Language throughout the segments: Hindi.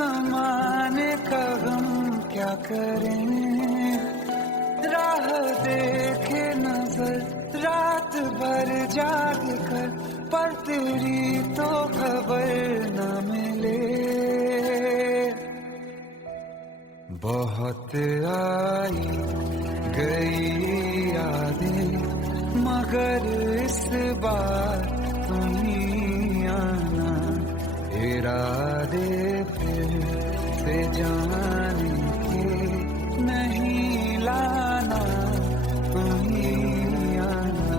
जमाने का गम क्या करें, राह देखे नजर रात भर जाग कर, पर तेरी तो खबर न मिले। बहुत आई गई यादें मगर इस बार तुम ही आना, इरादे फिर से जाने के नहीं लाना, तुम ही आना।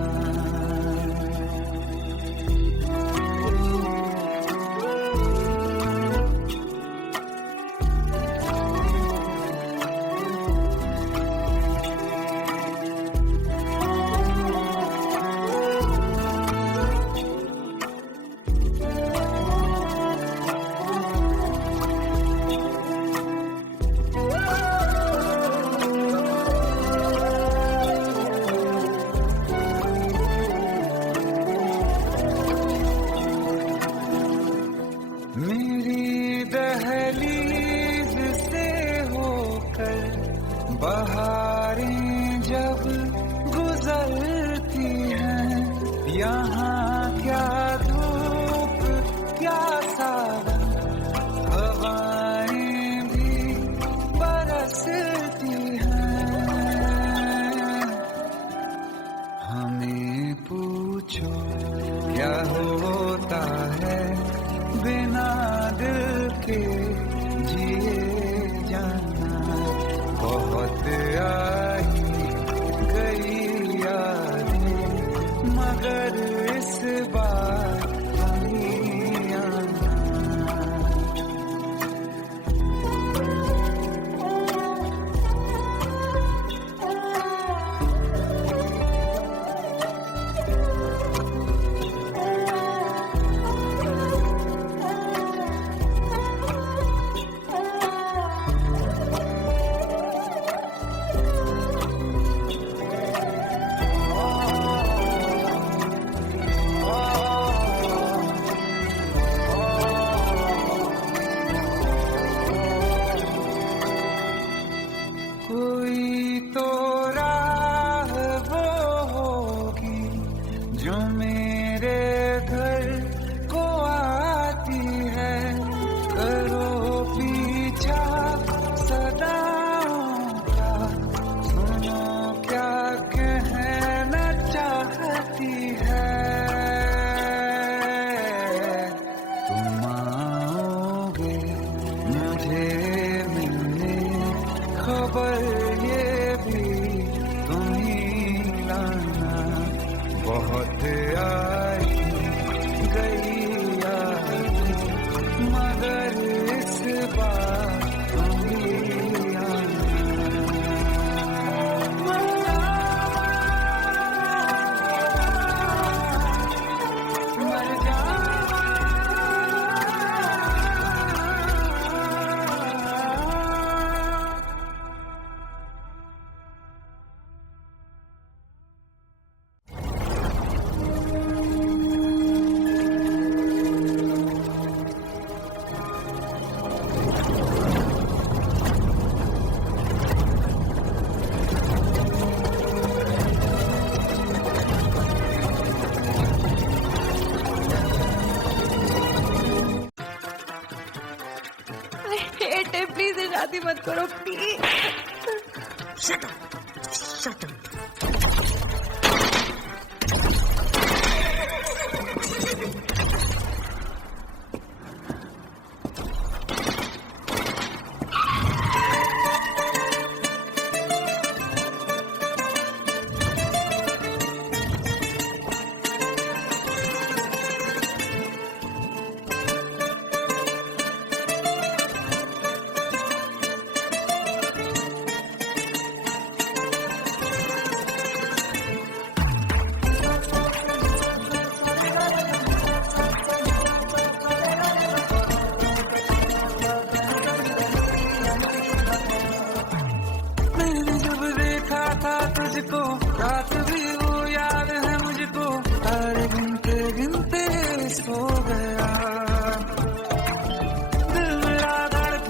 मेरी दहलीज से होकर बहारें जब गुजरती हैं, यहाँ क्या धूप क्या सावन, हवाएं भी बरसती हैं। हमें पूछो क्या होता है बिना दिल के जिए जाना। बहुत आई गई यादें मगर इस बार नहीं आना। कोई तो राह वो होगी जो मेरे घर को आती है, करो पीछा सदाओं का, सुनो क्या कहना चाहती है। तुम आओगे मुझे मिलने, खबर ये भी तुम ही लाना। बहुत आई गई यादें मगर इस बार तुम ही आना। मर जावा प्लीज शादी मत करो please. Shut up, shut up. तुझको रात भी वो याद है मुझको, तारे गिनते गिनते सो गया, दिल मेरा धड़कन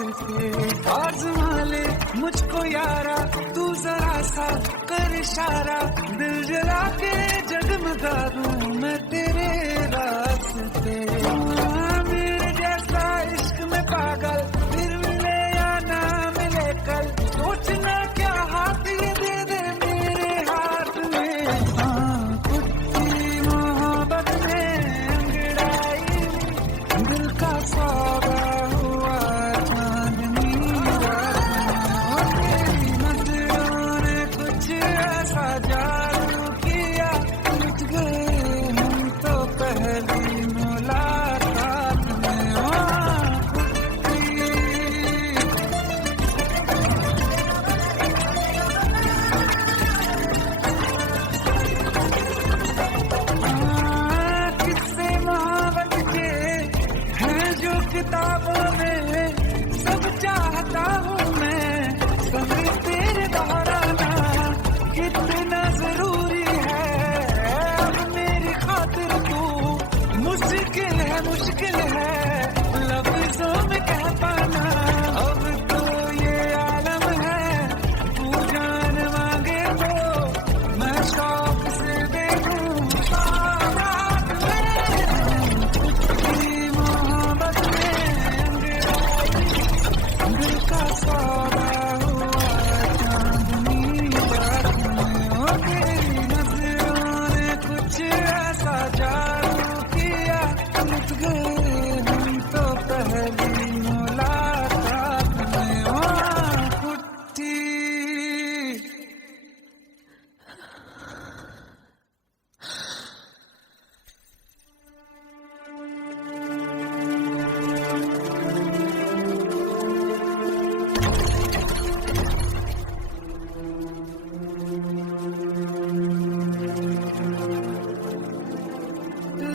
आजमा ले मुझको यारा, तू जरा सा कर इशारा, दिल जला के जगमगा दूं मैं तेरे रास्ते। मेरे जैसा इश्क में पागल फिर मिले या ना मिले कल, सोचना क्या हाथ ये दे दे मेरे हाथ में। कुत्ती मोहब्बत में अंगड़ाई दिल का सौदा हुआ चांदनी रात में। तेरी नजरों ने कुछ ऐसा जादू किया, लुट गए हम तो पहली मुलाकात में। किस्से मोहब्बत के हैं जो किताबों में, सब चाहता हूँ मैं सब तेरे दोहराना, कितना जरूरी है अब मेरी खातिर तू। मुश्किल है लफ्जों में कह पाना, अब तो ये आलम है तू जान मांगे तो मैं शौक से देखूं रात में। तेरी मोहब्बत में अंगड़ाई दिल का सौदा हुआ चांदनी रात में। तेरी नजरों ने कुछ ऐसा जादू किया, लुट गए हम तो पहली मुलाकात में। कुट्टी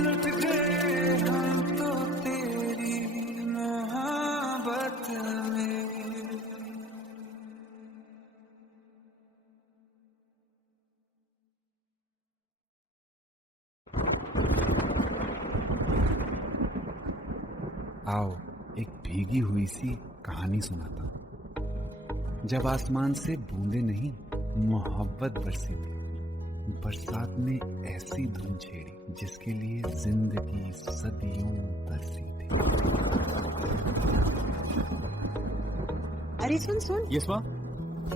लुट गए हम तो तेरी मोहब्बत में। आओ एक भीगी हुई सी कहानी सुनाता हूं। जब आसमान से बूंदे नहीं मोहब्बत बरसी थी, बरसात ने ऐसी धुन छेड़ी जिसके लिए जिंदगी सदियों तरसी थी। अरे सुन सुन, यस माँ।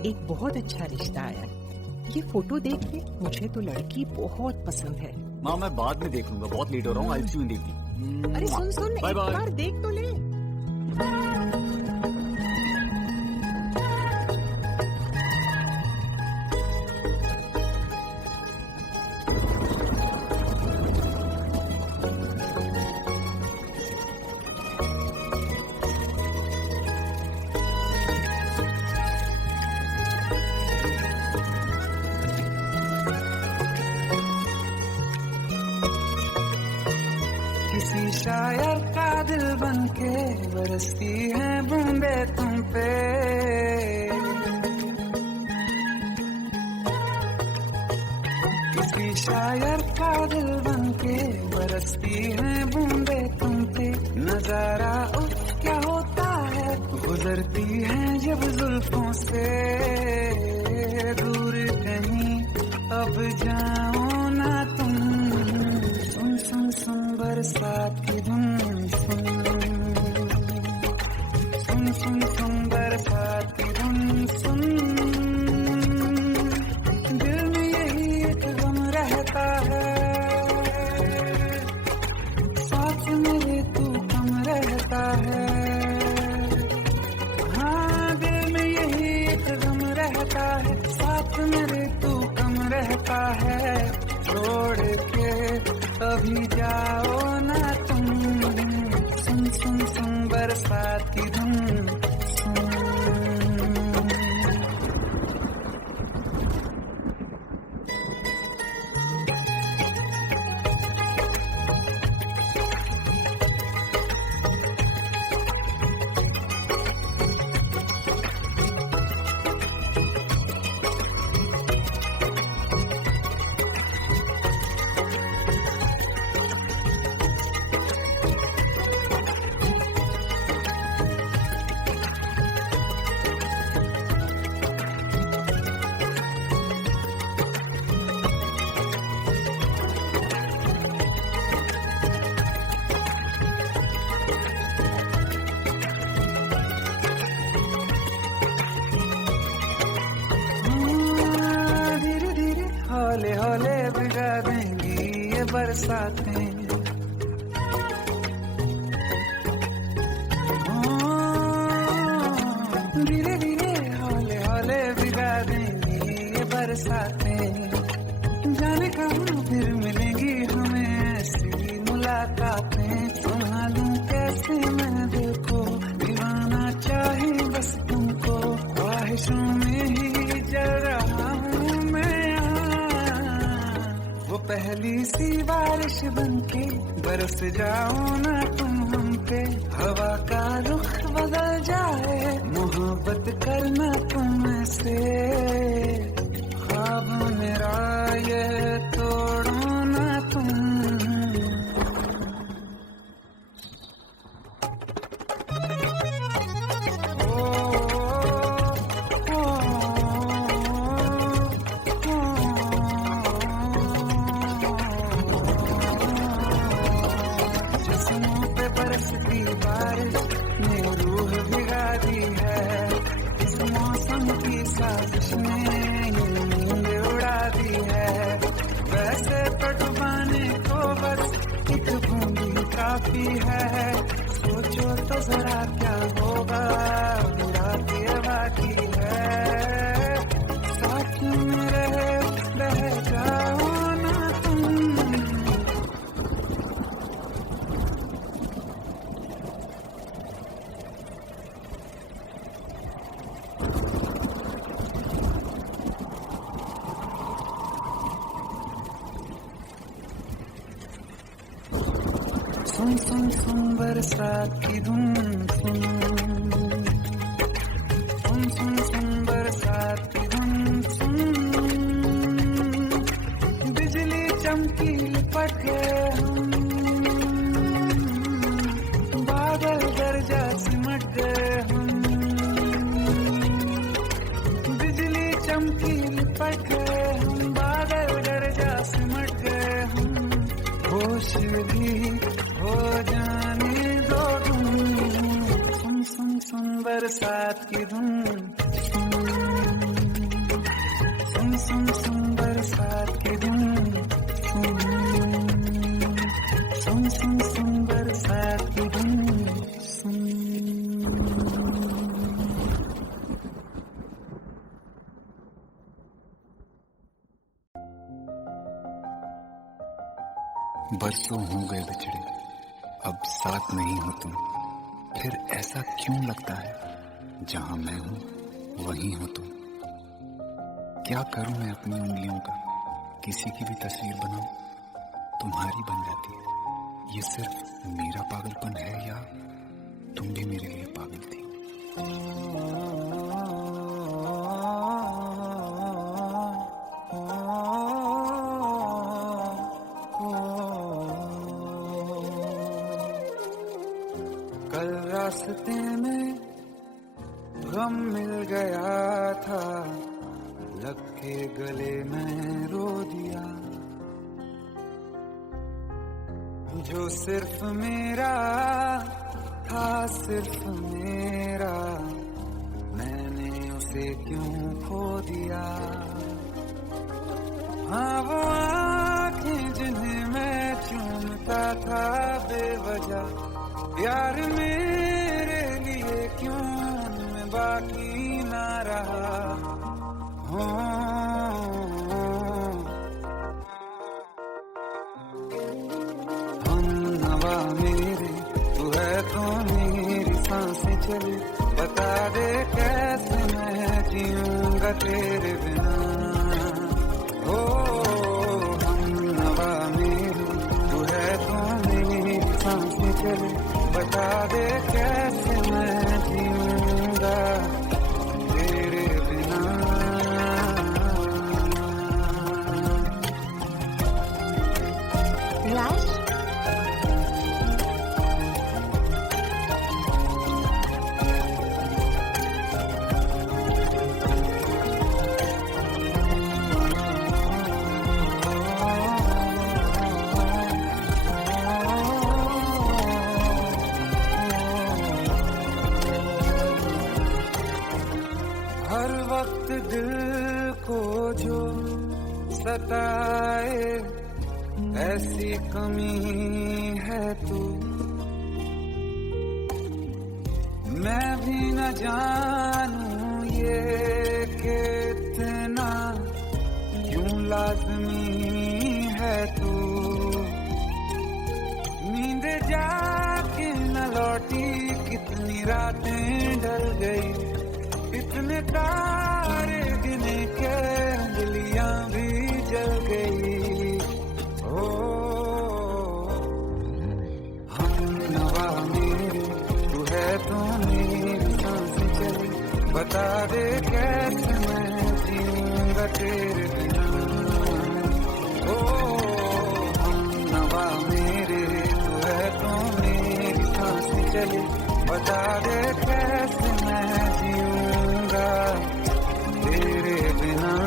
एक बहुत अच्छा रिश्ता आया है। ये फोटो देख ले, मुझे तो लड़की बहुत पसंद है। माँ मैं बाद में देख लूंगा, बहुत लेट हो रहा हूँ। आई सी यू इन द इवनिंग। अरे सुन सुन, बाय एक बाय। बार देख तो ले। किसी शायर का दिल बनके बरसती है बूंदे तुम पे। किसी शायर का दिल बनके बरसती है बूंदे तुम पे। नजारा उफ क्या होता है, गुजरती है जब जुल्फों से दूर कहीं अब जाओ ना तुम। सुन सुन सुन बरसात की धुन, सुन सुन सुन सुन बरसात की धुन सुन। दिल में यही एक गम रहता है, साथ मेरे तू कम रहता है। हाँ दिल में यही एक गम रहता है, साथ मेरे तू कम रहता है। छोड़ के अभी जाओ ना तुम, सुन सुन सुन बरसात की धुन सुन। बरसातें। धीरे धीरे हौले हौले भिगा देंगी ये बरसातें। जाने कहाँ फिर मिलेंगी हमें ऐसी मुलाकातें। संभालूं कैसे मैं दिल को, दीवाना चाहे बस तुमको। ख्वाहिशों में ही जल रहा हूँ मैं यहाँ। वो पहली सी बारिश बनके बरस जाओ ना तुम हम पे। हवा का रुख बदल जाए, मोहब्बत करना तुमसे। ख्वाब मेरा ये तोड़ो ना तुम। जिस्मों पे बरसती बारिश ने रूह भिगा दी है। इस मौसम की साजिश ने ये नींद उड़ा दी है। वैसे तो डुबाने को बस एक बूंदी काफी है। सोचो तो जरा क्या होगा, रात ये बाकी है। साथ मेरे बह जाओ ना तुम। सुन सुन सुन बरसात की धुन सुन। सुन सुन सुन बरसात की धुन सुन। बिजली चमकी लिपट गए हम, बादल गरजा सिमट गए हम। बिजली चमकी लिपट गए हम, बादल गरजा सिमट गए हम। होश भी हो जाने दो तुम। सुन सुन सुन बरसात की धुन सुन। सुन सुन सुन बरसात की धुन सुन। सुन सुन सुन बरसात की धुन सुन। बरसों हो गए बिछड़े, अब साथ नहीं हो तुम। फिर ऐसा क्यों लगता है, जहां मैं हूं वहीं हो तुम। क्या करूं मैं अपनी उंगलियों का, किसी की भी तस्वीर बनाऊं, तुम्हारी बन जाती है। ये सिर्फ मेरा पागलपन है या तुम भी मेरे लिए पागल थी। कल रास्ते में गम मिल गया था, लग के गले में रो दिया। जो सिर्फ मेरा था, सिर्फ मेरा, मैंने उसे क्यों खो दिया। हाँ वो आँखें जिन्हें मैं चूमता था बेवजह, प्यार मेरे लिए क्यों उनमें बाकी ना रहा। हम नवा मेरे, तू है तो मेरी सांसें चले। बता दे कैसे मैं जीऊंगा तेरे बिना। हम नवा मेरे, तू है तो मेरी सांसें चले। बता दे कैसे मैं जीऊंगा तेरे बिना। राज, हर वक्त दिल को जो सताए, ऐसी कमी है तू, मैं भी न जानूं ये कि इतना क्यों लाज़मी है तू। नींद जाके न लौटी, कितनी रातें ढल गई, इतने तारे गिने के अंगलियां भी जल गई। ओ हम नवा मेरे तू है तो मेरी सांसें चली, बता दे कैसे मैं जीऊंगा तेरे बिना। ओ हम नवा मेरे तू है तो मेरी सांसें चली, बता दे कैसे मैं जीऊंगा तेरे बिना।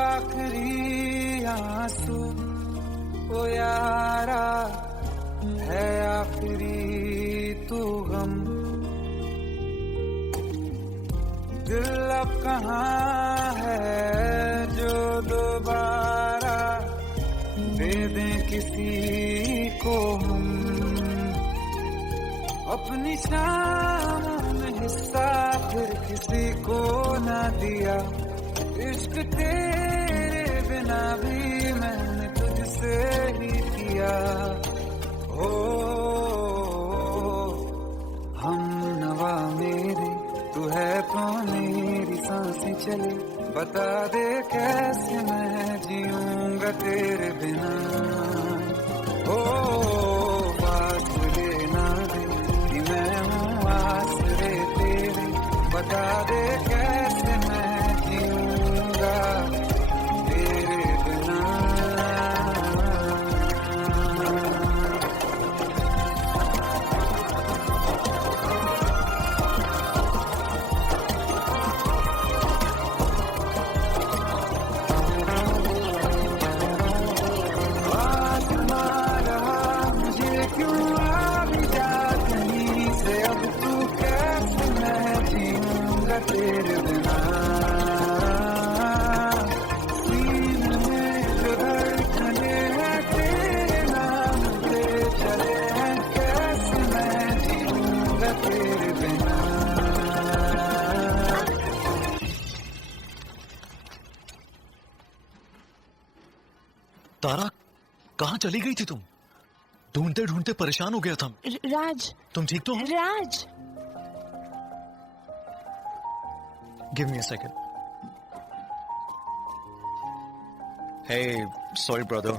आखिरी आंसू ओ यारा है, आखिरी तू गम। दिल अब कहाँ है जो दोबारा दे दें किसी को हम। अपनी शामों में हिस्सा फिर किसी को ना दिया, इश्क तेरे बिना भी मैंने तुझसे ही किया। ओ हम नवा मेरे तू है तो मेरी सांसें चले, बता दे कैसे मैं जीऊंगा तेरे बिना। ओ पास लेना दे कि मैं हूँ आसरे तेरे, बता दे कैसे मैं जीऊंगा तेरे बिना। आसमां रहा मुझे क्यों आ भी जा कहीं से, अब तू कैसे मैं जीऊंगा तेरे बिना। सीने में जो धड़कने हैं तेरे नाम पे चले हैं, कैसे मैं जीऊंगा तेरे बिना। तारा, कहाँ चली गई थी तुम? ढूंढते ढूंढते परेशान हो गया था। राज, तुम ठीक तो हो? राज, Give me a second. Hey, sorry brother.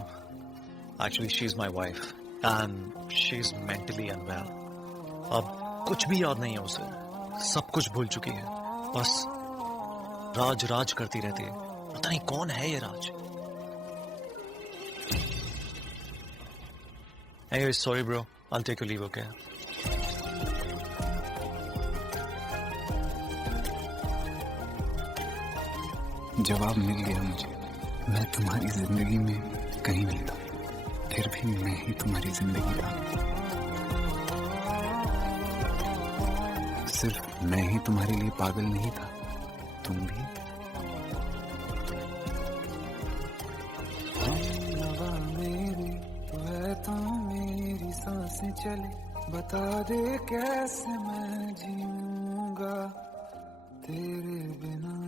Actually, she's my wife and she's mentally unwell. अब कुछ भी याद नहीं है उसे, सब कुछ भूल चुकी है, बस राज राज करती रहती है। पता नहीं कौन है ये राज। Anyway, sorry bro. I'll take your leave, okay? जवाब मिल गया मुझे। मैं तुम्हारी जिंदगी में कहीं नहीं था, फिर भी मैं ही तुम्हारी जिंदगी था। सिर्फ मैं ही तुम्हारे लिए पागल नहीं था, तुम भी। नवा मेरी तू है तो मेरी सांसें चले, बता दे कैसे मैं जीऊंगा तेरे बिना।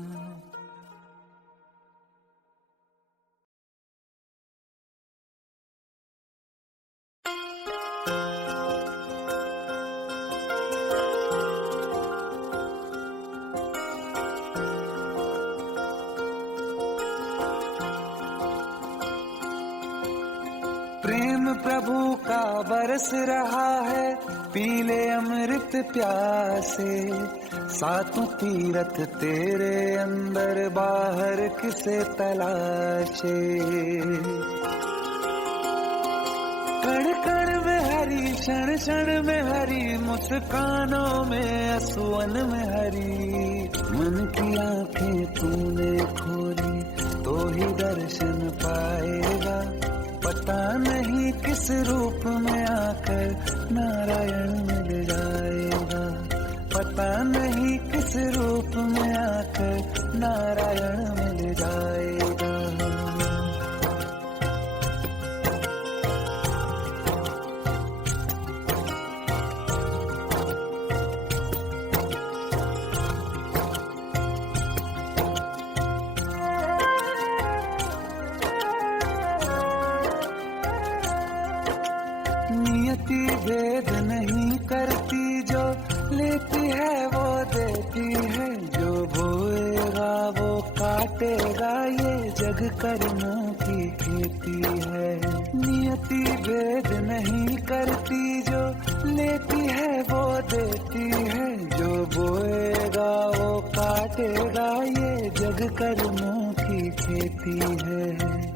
प्रेम प्रभु का बरस रहा है, पीले अमृत प्यासे। सातों तीरथ तेरे अंदर बाहर किसे तलाशे। क्षण क्षण में हरी, मुस्कानों में असुवन में हरी। मन की आंखें तूने खोली तो ही दर्शन पाएगा, पता नहीं किस रूप में आकर नारायण मिल जाएगा, पता नहीं किस रूप में आकर नारायण मिल जाएगा। नियति भेद नहीं करती, जो लेती है वो देती है, जो बोएगा वो काटेगा, ये जग कर्मों की खेती है। नियति भेद नहीं करती, जो लेती है वो देती है, जो बोएगा वो काटेगा, ये जग कर्मों की खेती है।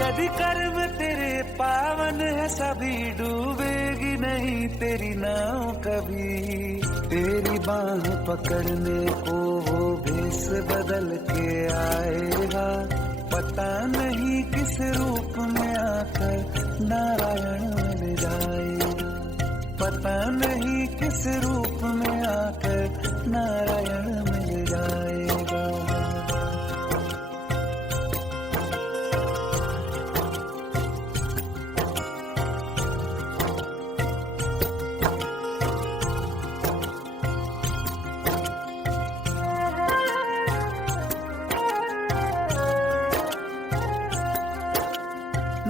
यदि कर्म तेरे पावन है, सभी डूबेगी नहीं तेरी नाव कभी। तेरी बाह पकड़ने को वो भेष बदल के आएगा, पता नहीं किस रूप में आकर नारायण मिल जाएगा, पता नहीं किस रूप में आकर नारायण मिल जाएगा।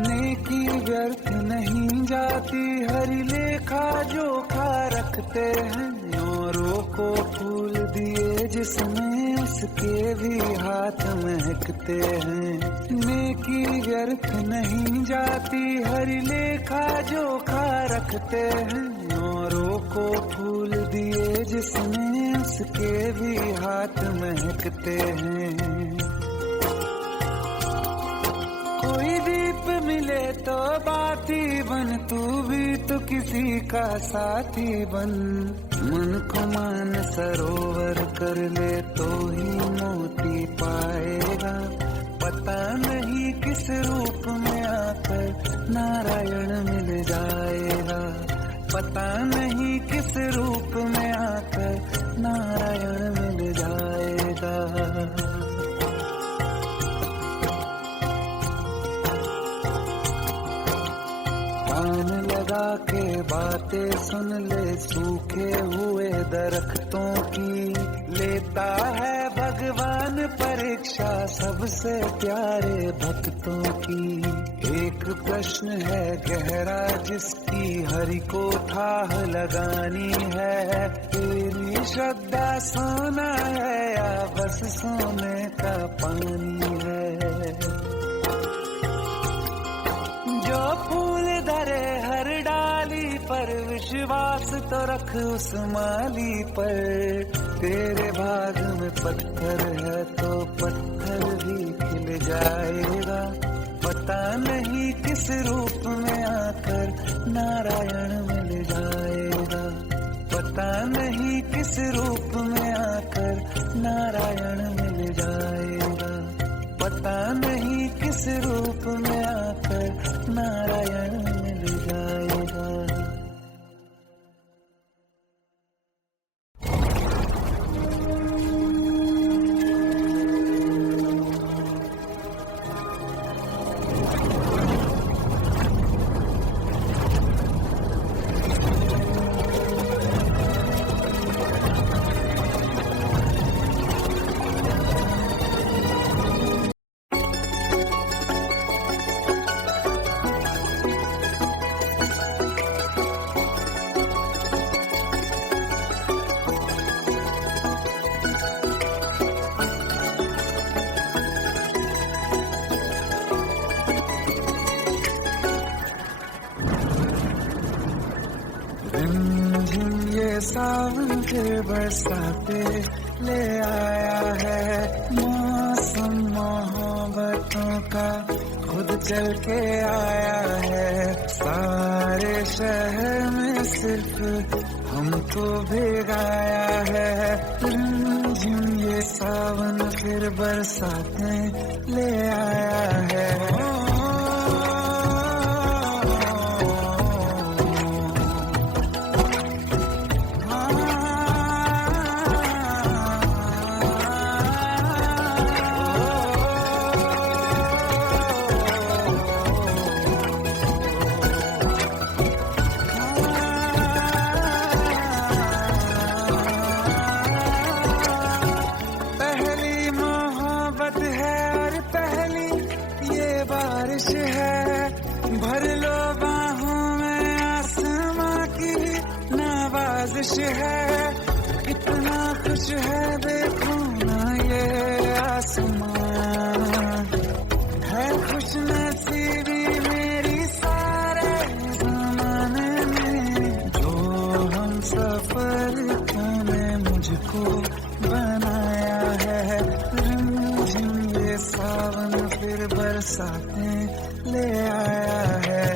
नेकी व्यर्थ नहीं जाती, हरि लेखा जोखा रखते हैं, औरों को फूल दिए जिसमें उसके भी हाथ महकते हैं। नेकी व्यर्थ नहीं जाती, हरि लेखा जोखा रखते हैं, औरों को फूल दिए जिसमें उसके भी हाथ महकते हैं। कोई दीप मिले तो बाती बन, तू भी तो किसी का साथी बन। मन को मान सरोवर कर ले तो ही मोती पाएगा, पता नहीं किस रूप में आकर नारायण मिल जाएगा, पता नहीं किस रूप में आकर नारायण मिल जाएगा। कान लगा के बातें सुन ले, सूखे हुए दरख्तों की लेता है भगवान परीक्षा सबसे प्यारे भक्तों की। एक प्रश्न है गहरा जिसकी हरि को थाह लगानी है, तेरी श्रद्धा सोना है या बस सोने का पानी है। जो फूल धरे हर डाली पर, विश्वास तो रख उस माली पर। तेरे भाग में पत्थर है तो पत्थर भी खिल जाएगा, पता नहीं किस रूप में आकर नारायण मिल जाएगा, पता नहीं किस रूप में आकर नारायण मिल जाएगा, पता नहीं किस रूप में आकर नारायण मिल जाएगा। सावन के बरसाते ले आया है, मौसम मौसम मोहब्बतों का खुद चल के आया है, सारे शहर में सिर्फ हमको भिगाया है। रिमझिम ये सावन फिर बरसातें ले आया है। भर लो बाहों में आसमां की नवाजिश है, कितना खुश है देखो ना ये आसमां, है खुश नसीबी मेरी सारे ज़माने में, जो हम सफर ने मुझको बनाया है। रिमझिम ये सावन फिर बरसातें ले आया है।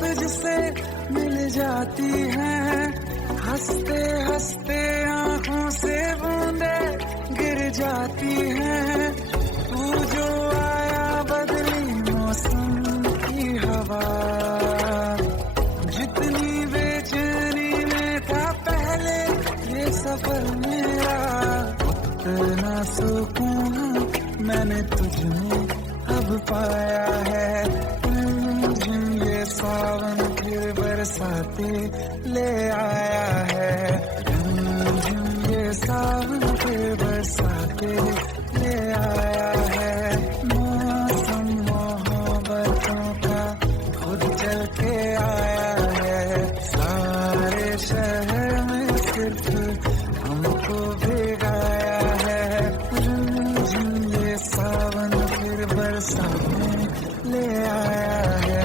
तुझसे मिल जाती हैं, हंसते हंसते आंखों से बूंदे गिर जाती हैं। तू जो आया बदली मौसम की हवा, जितनी बेचैनी में था पहले ये सफर मेरा, उतना सुकून मैंने तुझमें अब पाया है। सावन फिर बरसाते ले आया है। रिमझिम ये सावन फिर बरसाते ले आया है। मौसम मोहब्बतों का खुद चल के आया है, सारे शहर में सिर्फ हमको भिगाया है। रिमझिम ये सावन फिर बरसाते ले आया है।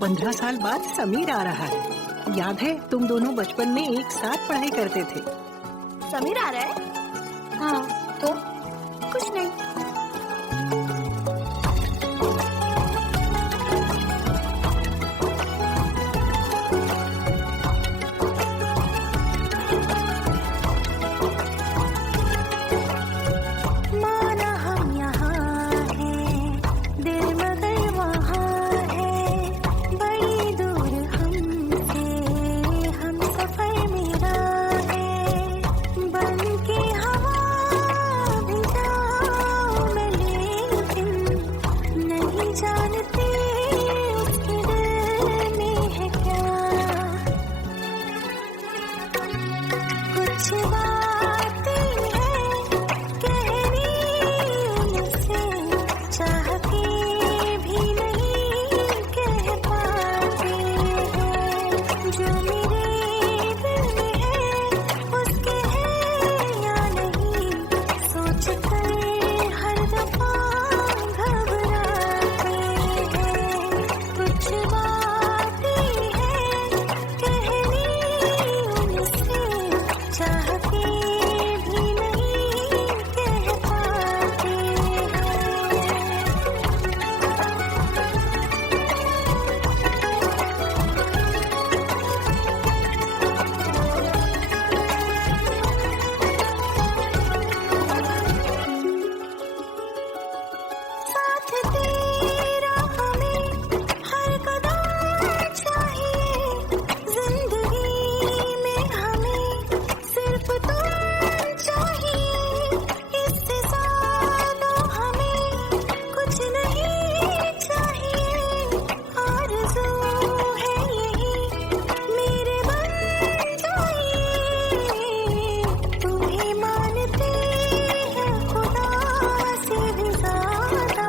पंद्रह साल बाद समीर आ रहा है। याद है तुम दोनों बचपन में एक साथ पढ़ाई करते थे। समीर आ रहा है? हाँ, तो कुछ नहीं। साथ तेरा हमें हर कदम चाहिए, जिंदगी में हमें सिर्फ तुम चाहिए, इससे ज्यादा हमें कुछ नहीं चाहिए, आरज़ू है यही मेरे बन जाइए, तुम्हें मानते हैं खुदा से भी ज्यादा,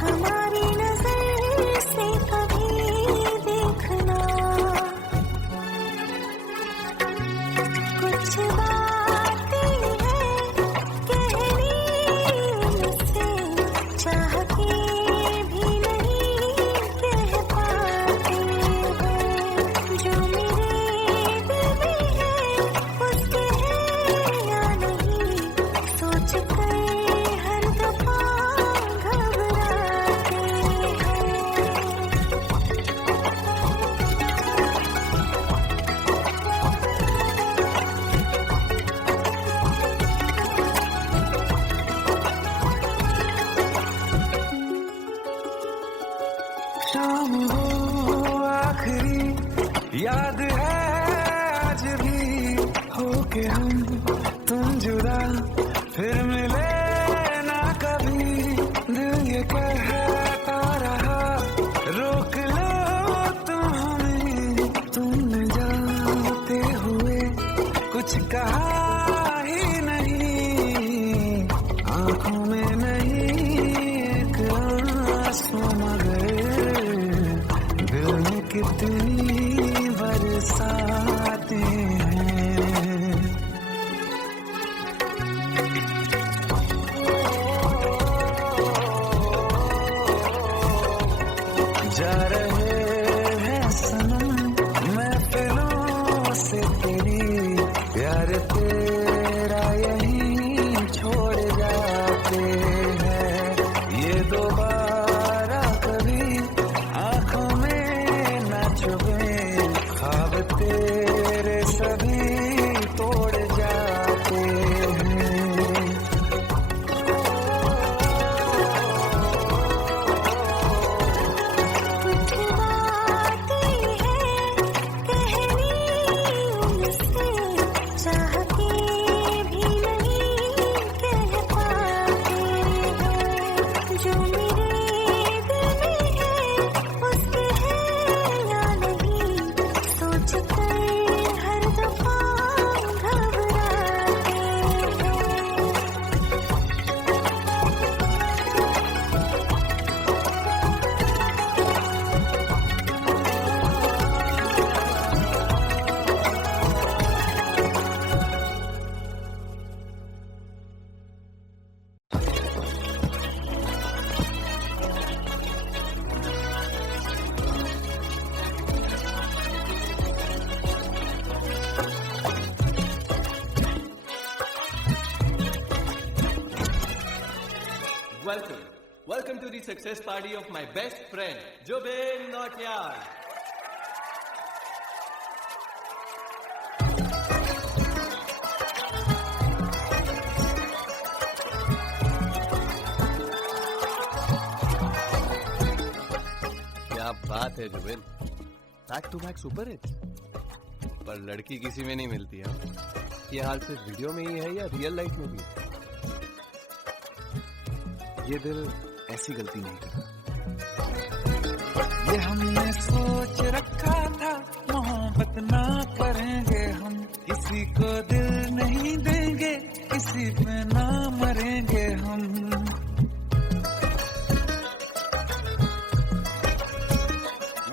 हमारी नजर से कभी देखना, कुछ बातें हैं कहनी उनसे, चाह के भी नहीं कह पाते हैं, जो मेरे दिल में है उसके है या नहीं, सोच कर हर दफा घबराते हैं। शाम हो आखिरी याद है आज भी, होके हम तुम जुदा फिर मिले ना कभी, दिल ये कहता रहा रोक लो तुम हमें, तुमने जाते हुए कुछ कहा ही नहीं, आंखों में नहीं एक आंसू मगर दिल में कितनी बरसाते हैं। जा रहे हैं सनम महफिलों से तेरी, प्यार तेरा यहीं छोड़ जाते हैं, ये दोबारा कभी आंखों में न चुभे, ख्वाब तेरे सभी तोड़ जाते हैं। कुछ बातें हैं कहनी उनसे, चाह के भी नहीं कह पाते हैं, जो मेरे दिल में है उसके है या नहीं, सोच कर हर दफा घबराते हैं। Welcome to the success party of my best friend, Jobin Nautiyal. क्या बात है Zubin, back to back super hits, पर लड़की किसी में नहीं मिलती है। ये हाल सिर्फ वीडियो में ही है या रियल लाइफ में भी? ये दिल ऐसी गलती नहीं करता। ये हमने सोच रखा था मोहब्बत ना करेंगे हम, किसी को दिल नहीं देंगे, किसी पे ना मरेंगे हम,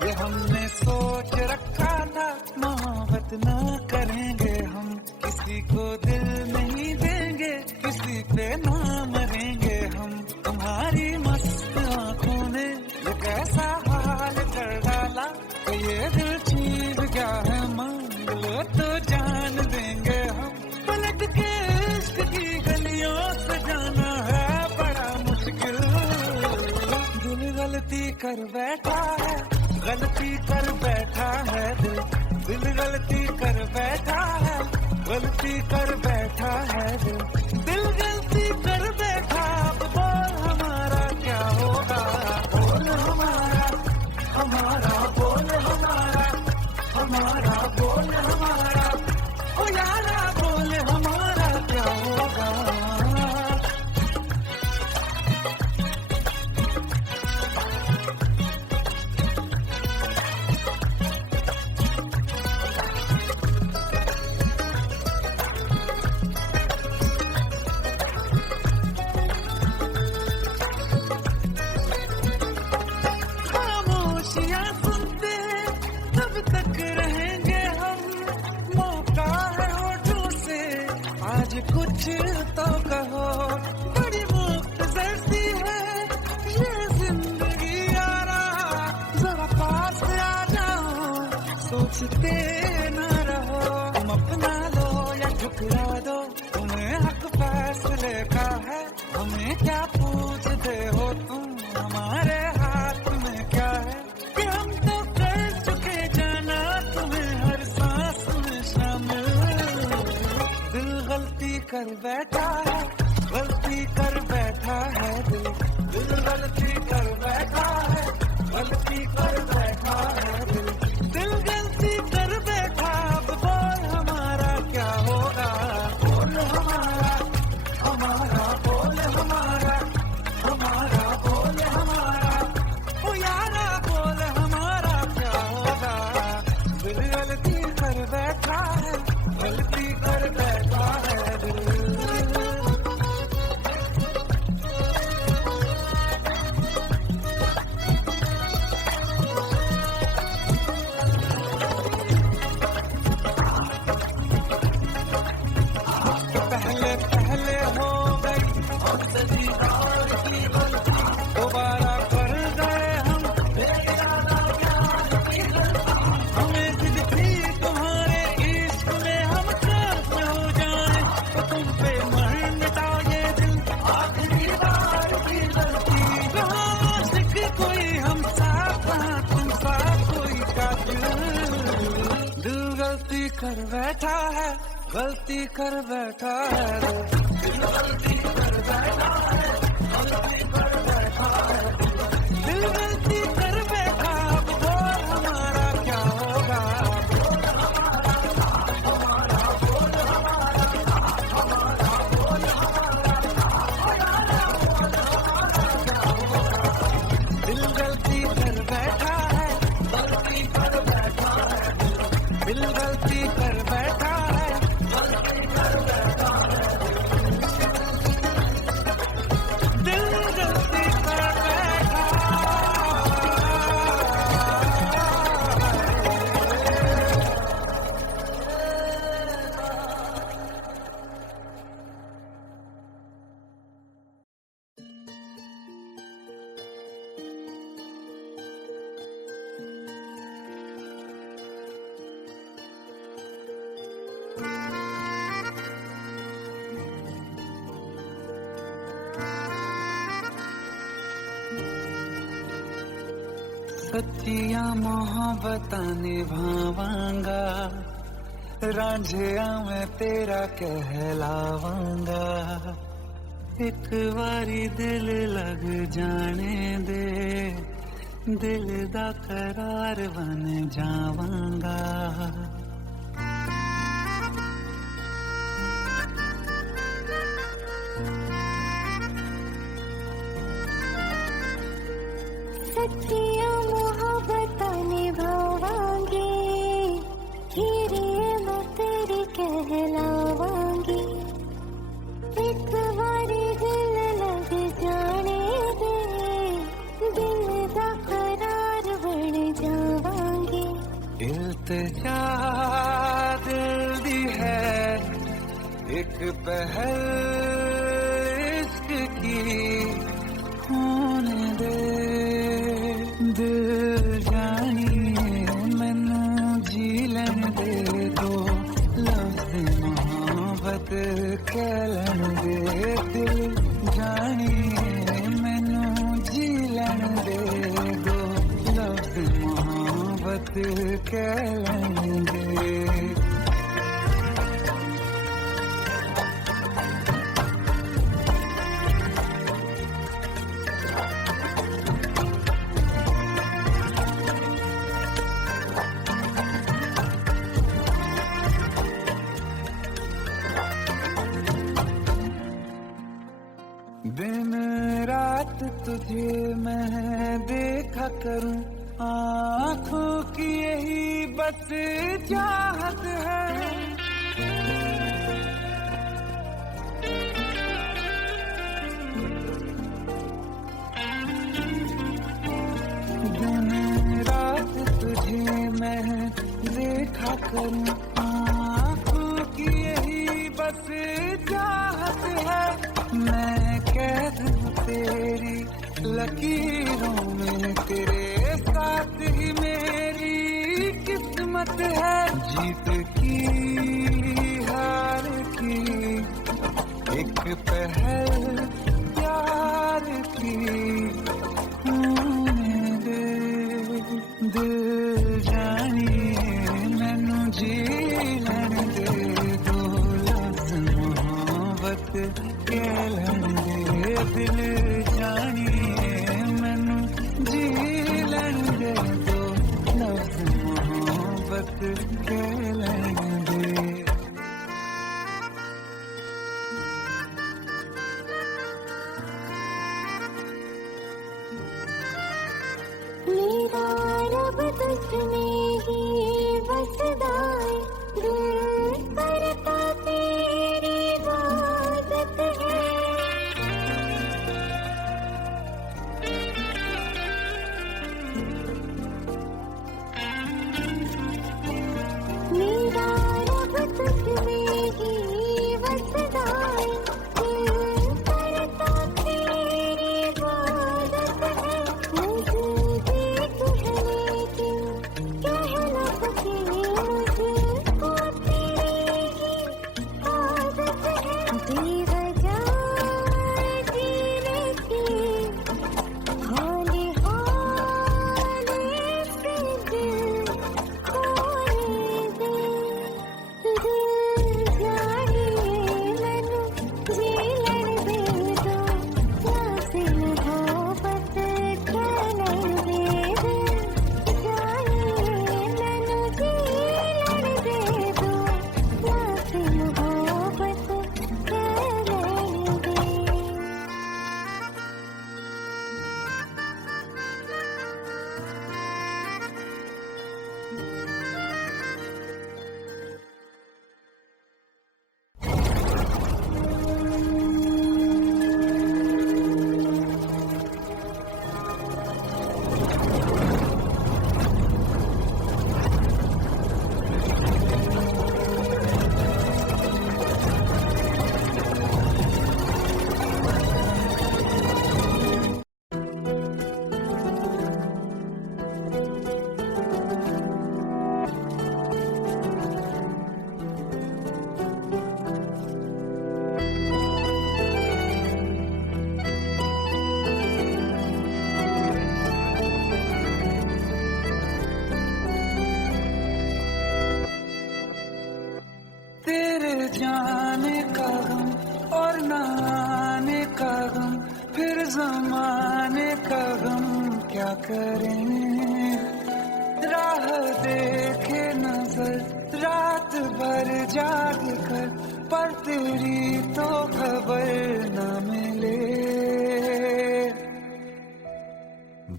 ये हमने सोच रखा था मोहब्बत ना करेंगे हम, किसी को दिल नहीं देंगे, किसी पे ना मरेंगे हम, तुम्हारी मस्त आंखों ने ये कैसा हाल कर डाला कि ये दिल चीज क्या है, मांग लो तो जान देंगे हम, पलट के इश्क की गलियों से जाना है बड़ा मुश्किल, दिल गलती कर बैठा है, गलती कर बैठा है दिल, दिल गलती कर बैठा है, गलती कर बैठा है दिल, दिल गलती कर बैठा, अब बोल हमारा क्या सोचते ना रहो, तुम अपना लो या ठुकरा दो, तुम्हें हक फैसले का है, हमें क्या पूछते हो तुम, हमारे हाथ में क्या है कि हम तो कर चुके जाना तुम्हें हर सांस में शामिल। दिल गलती कर बैठा है, गलती कर बैठा है दिल, दिल गलती कर बैठा है, गलती कर बैठा है दिल, दिल गलती कर बैठा। अब बोल हमारा क्या होगा, बोल हमारा, हमारा बोल हमारा, हमारा बोल हमारा, ओ यारा बोल हमारा क्या होगा। दिल गलती कर बैठा है, गलती कर बैठा है दिल। पहले पहले हो गई हमसे दीदार की गलती, दोबारा कर गए हम बेइरादा प्यार की गलती। हमें दिल थी तुम्हारे इश्क में हम साथ में हो जाए, तो तुम पे मर मिटा ये दिल आखिरी बार की गलती। कहाँ आशिक कोई हम साथ, कहाँ तुम साथ कोई कातिल। दिल गलती कर बैठा है, गलती कर बैठा है, दिल गलती कर बैठा है, गलती कर बैठा है, दिल गलती कर बैठा। अब बोल हमारा क्या होगा, हमारा बोल हमारा, हमारा बोल हमारा, दिल गलती कर बैठा है, गलती कर बैठा है, दिल गलती कर बैठा है, गलती कर बैठा है, दिल गलती कर बैठा। सच्चिया मोहब्बतां निभावांगा, रांझिया मैं तेरा कहलावांगा। एक बारी दिल लग जाने दे, दिल दा करार बन जावांगा। सच्चिया मोहब्बतां निभावांगी, हीरे मैं तेरी कहलावांगी। एक बारी दिल लग जाने दे, दिल दा करार बन जावांगी। इल्तिजा दिल दी है एक पहल इश्क की, होने दे दिल जानिए मैनू जी लैन दे दो, लफ्ज़ मोहब्बत कह लैन दे। दिल जानिए मैनू जी लैन दे दो, लफ्ज़ मोहब्बत कह लैन दे। दिन रात तुझे मैं देखा करूं, आँखों की यही बस चाहत है। दिन रात तुझे मैं देखा करूं, आँखों की यही बस चाहत है। मैं कैद हूँ तेरी लकीरों में, तेरे साथ ही मेरी किस्मत कीमत है जीत की हार की, एक पहल प्यार की। दे दिल जानिए मैनू जी लैण दे दो, लफ्ज़ मोहब्बत कह लैण दे। दिल जानिए मैनू जी लैण दे दो, लफ्ज़ मोहब्बत कह लैण दे। मेरा रब तुझमें ही बसदा है, दिल करता तेरी इबादत है। मेरा रब तुझमें ही बसदा है, दिल करता तेरी इबादत है। मुझे देख है लेकिन कह न सके, मुझको तेरी ही आदत है। बेवजह जीने की हाले हाले से दिल खोने दे। दिल जानिए मैनू जी लैण दे दो, लफ्ज़ मोहब्बत कह लैण दे। दिल जानिए मैनू जी लैण दे दो, लफ्ज़ मोहब्बत कह लैण दे। तेरे जाने का गम और न आने का गम, फिर जमाने का गम क्या करें। राह देखे नजर रात भर जाग कर, पर तेरी तो खबर न मिले।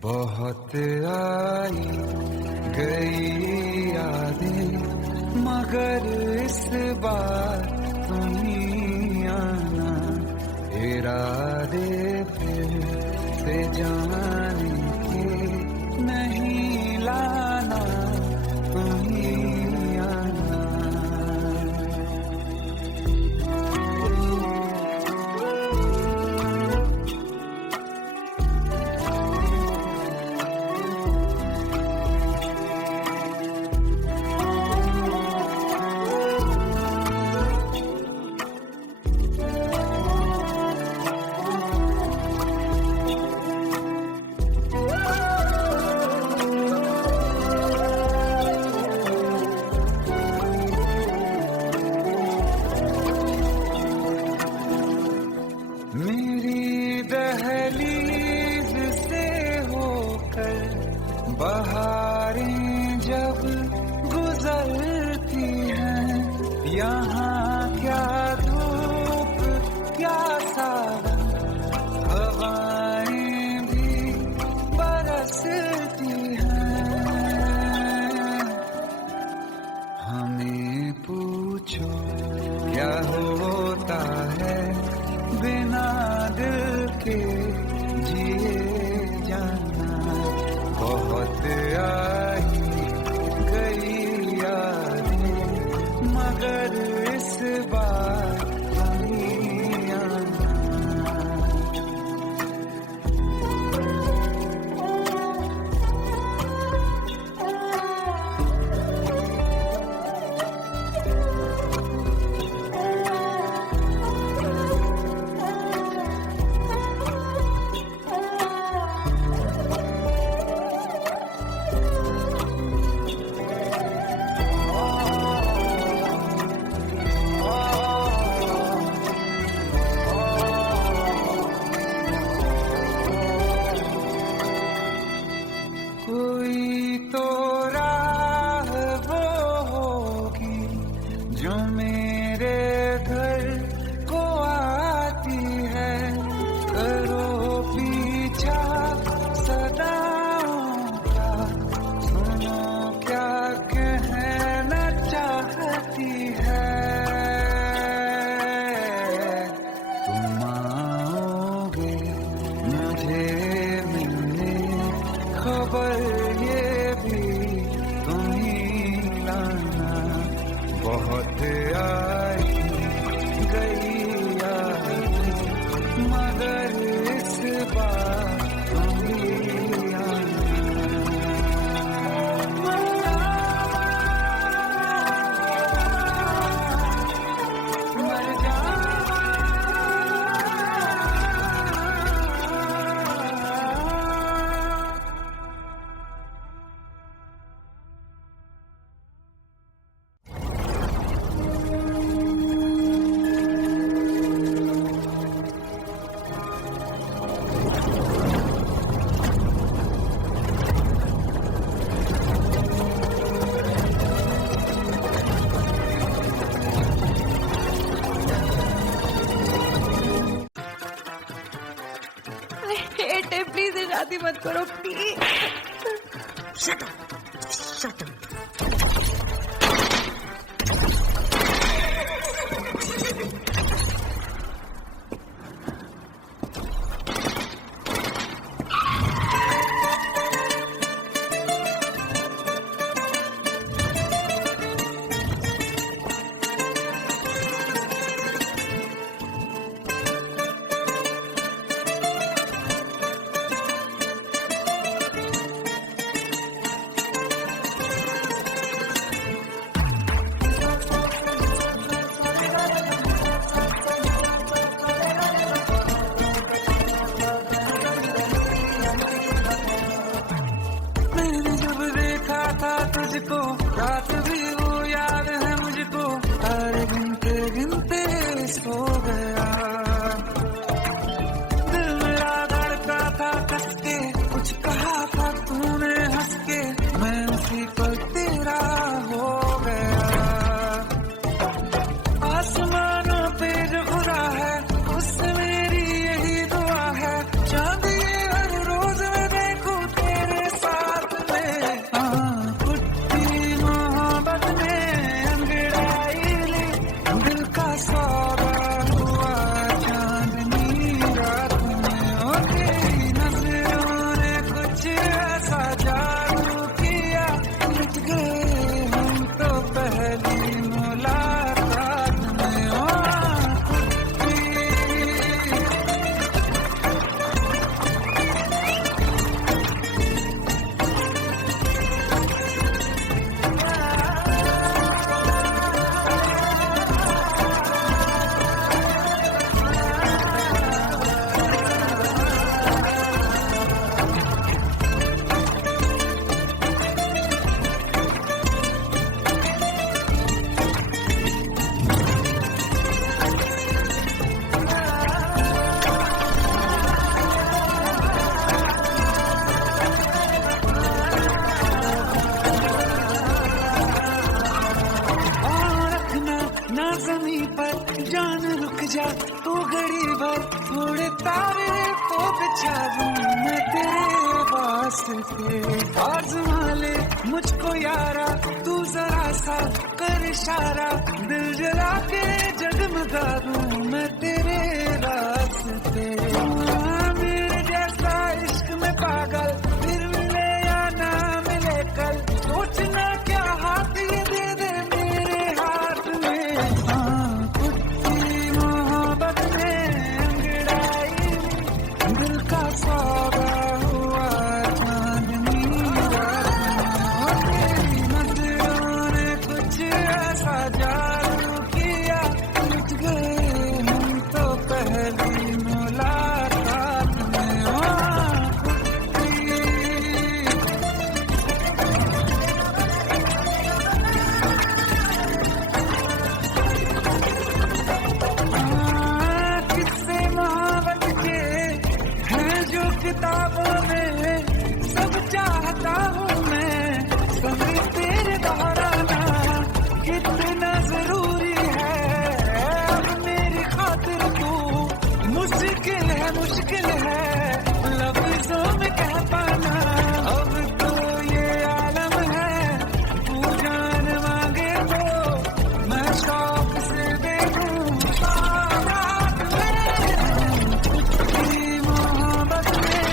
बहुत आई गई यादें मगर इस बार तुम ही आना। इरादे फिर से जाने के नहीं लाना, तुम ही आना। मेरी दहलीज से होकर बहारें जब गुजरती हैं, यहाँ क्या धूप क्या सावन, हवाएं भी बरसती हैं। हमें पूछो क्या होता है बिना दिल के जिए जाना। बहुत आई गई यादें मगर इस बार नहीं आना। तुझे मिलने खबर ये भी तुम ही लाना। बहुत आई गई याद मगर इस बार तुम ही आना। मर जा प्लीज शादी मत करो प्लीज। तुझको रात भी वो याद है मुझको, तारे गिनते गिनते सो गया। दिल मेरा धड़का था कस के, कुछ कहा था तूने हंस के, मैं उसी पर तेरा हो गया। आसमानों पे जो खुदा है उससे मेरी यही दुआ है, चांद ये हर रोज मैं देखूं तेरे साथ में। दिल का सौदा हुआ चांदनी रात में, ओ तेरी नजरों ने कुछ ऐसा जादू किया, लुट गए हम तो पहली मुलाकात में। ओ ना ज़मीं पर जान रुक जा तू घड़ी भर, थोड़े तारे तो बिछा दूं मैं तेरे वास्ते। आज़मा ले मुझको यारा तू जरा सा कर इशारा, दिल जला के जगमगा दूं मैं तेरे रास्ते। मेरे जैसा इश्क में पागल फिर मिले या ना मिले कल, सोचना क्या हाथ ये दे दे मेरे हाथ में। कुत्ती मोहब्बत में अंगड़ाई, दिल का सौदा हुआ चांदनी रात में। तेरी नजरों ने कुछ ऐसा जादू किया, लुट गए हम तो पहली मुलाकात में। किस्से मोहब्बत के हैं जो किताबों में, सब चाहता हूँ मैं समय तेरे दोहराना, कितना जरूरी है अब मेरी खातिर तू। मुश्किल है लफ्जों में कह पाना, अब तो ये आलम है तू जान मांगे तो मैं शौक से देखूं। मोहब्बत में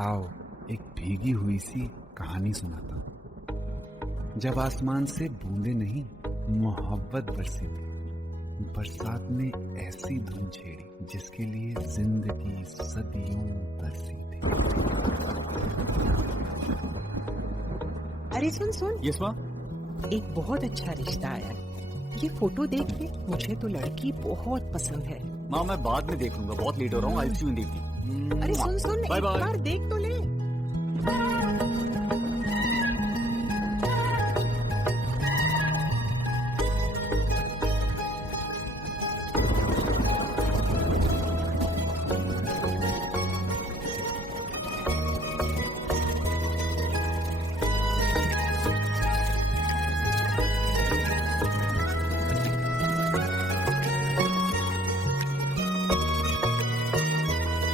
आओ एक भीगी हुई सी कहानी सुनाता हूं। जब आसमान से बूंदे नहीं मोहब्बत बरसी थी, बरसात ने ऐसी धुन छेड़ी जिसके लिए जिंदगी सदियों तरसी थी। अरे सुन सुन, यस माँ। एक बहुत अच्छा रिश्ता आया है। ये फोटो देख के मुझे तो लड़की बहुत पसंद है। माँ मैं बाद में देख लूंगा, बहुत लेट हो रहा हूँ। आई सी यू इन द इवनिंग। अरे सुन सुन, Bye एक bye. बार देख तो ले।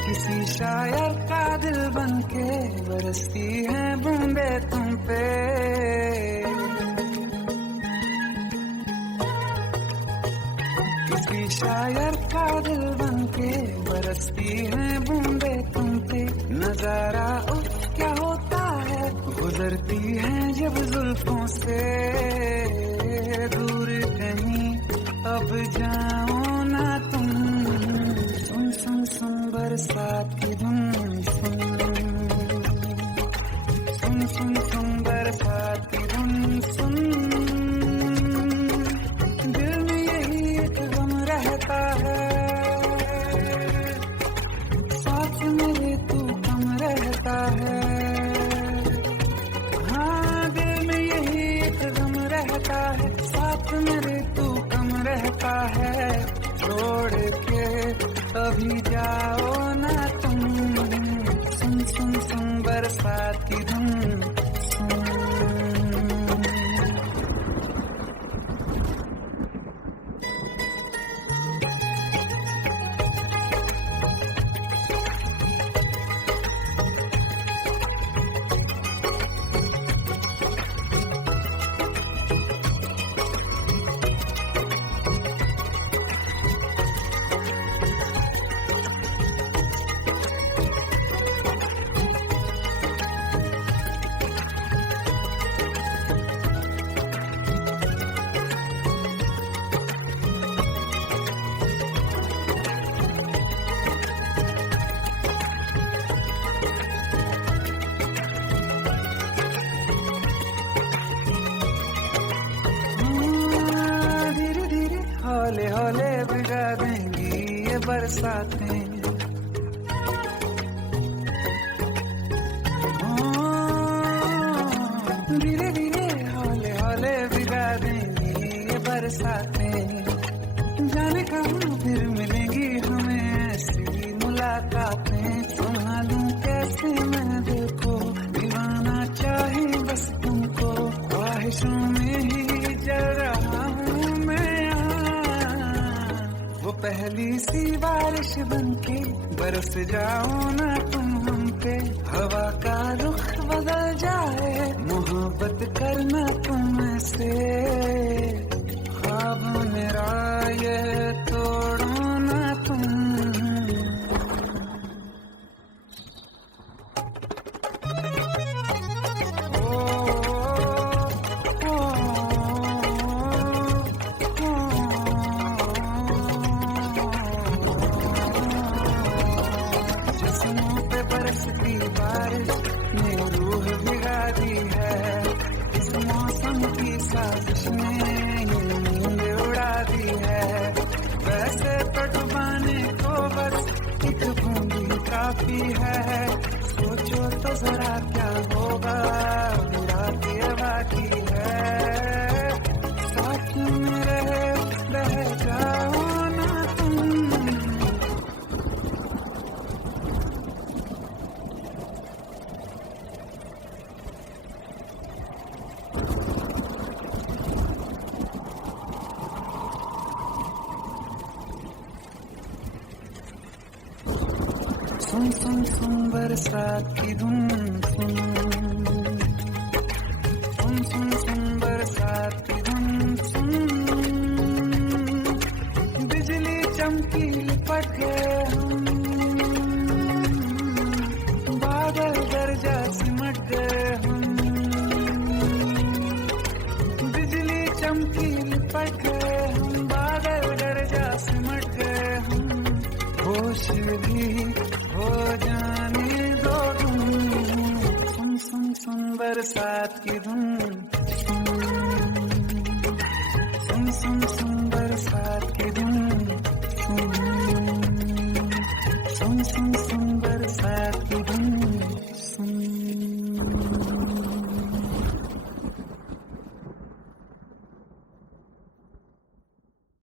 किसी शायर का दिल बनके बरसती है बूंदे तुम पे। किसी शायर का दिल बनके बरसती है बूंदे तुम पे। नजारा उफ क्या होता है, गुजरती है जब जुल्फों से। दूर कहीं अब जाओ ना तुम, सुन सुन सुन बरसात की धुन। सुन सुन सुन सुन बरसात की धुन। सुन दिल में यही एक गम रहता है, साथ मेरे तू कम रहता है। हाँ दिल में यही एक गम रहता है, साथ मेरे तू कम रहता है। छोड़ के अभी जाओ ना तुम, सुन सुन सुन बरसात की धुन। सुन धीरे धीरे हौले हौले भिगा देंगी ये बरसातें। धीरे धीरे हौले हौले भिगा देंगी ये बरसातें। जाने कहाँ फिर मिलेंगी हमें ऐसी मुलाकातें। संभालूं कैसे मैं दिल को, दीवाना चाहे बस तुमको। ख्वाहिशों में ही जल रहा हूँ मैं यहाँ। वो पहली सी बारिश बनके बरस जाओ ना तुम हम पे। हवा का रुख बदल जाए, मोहब्बत करना तुम से। ख्वाब मेरा ये तोड़ो ना तुम। जिस्मों पे बरसती बारिश ने रूह भिगा दी है। इस मौसम की साजिश ने ये नींद उड़ा दी है। वैसे तो डुबाने को बस एक बूंदी काफी है। सोचो तो जरा क्या होगा, बुरा के बाकी है। साथ में रह जाओ ना तुम। सुन सुन सुन बरसात की धुन। सुन सुन सुन सुन बरसात की धुन। सुन बिजली चमकी लिपट गए हम, बादल की लिपट गए हम, बादल गरजा सिमट गए हम, होश भी हो जाने दो तुम, सुन सुन सुन बरसात की धुन, सुन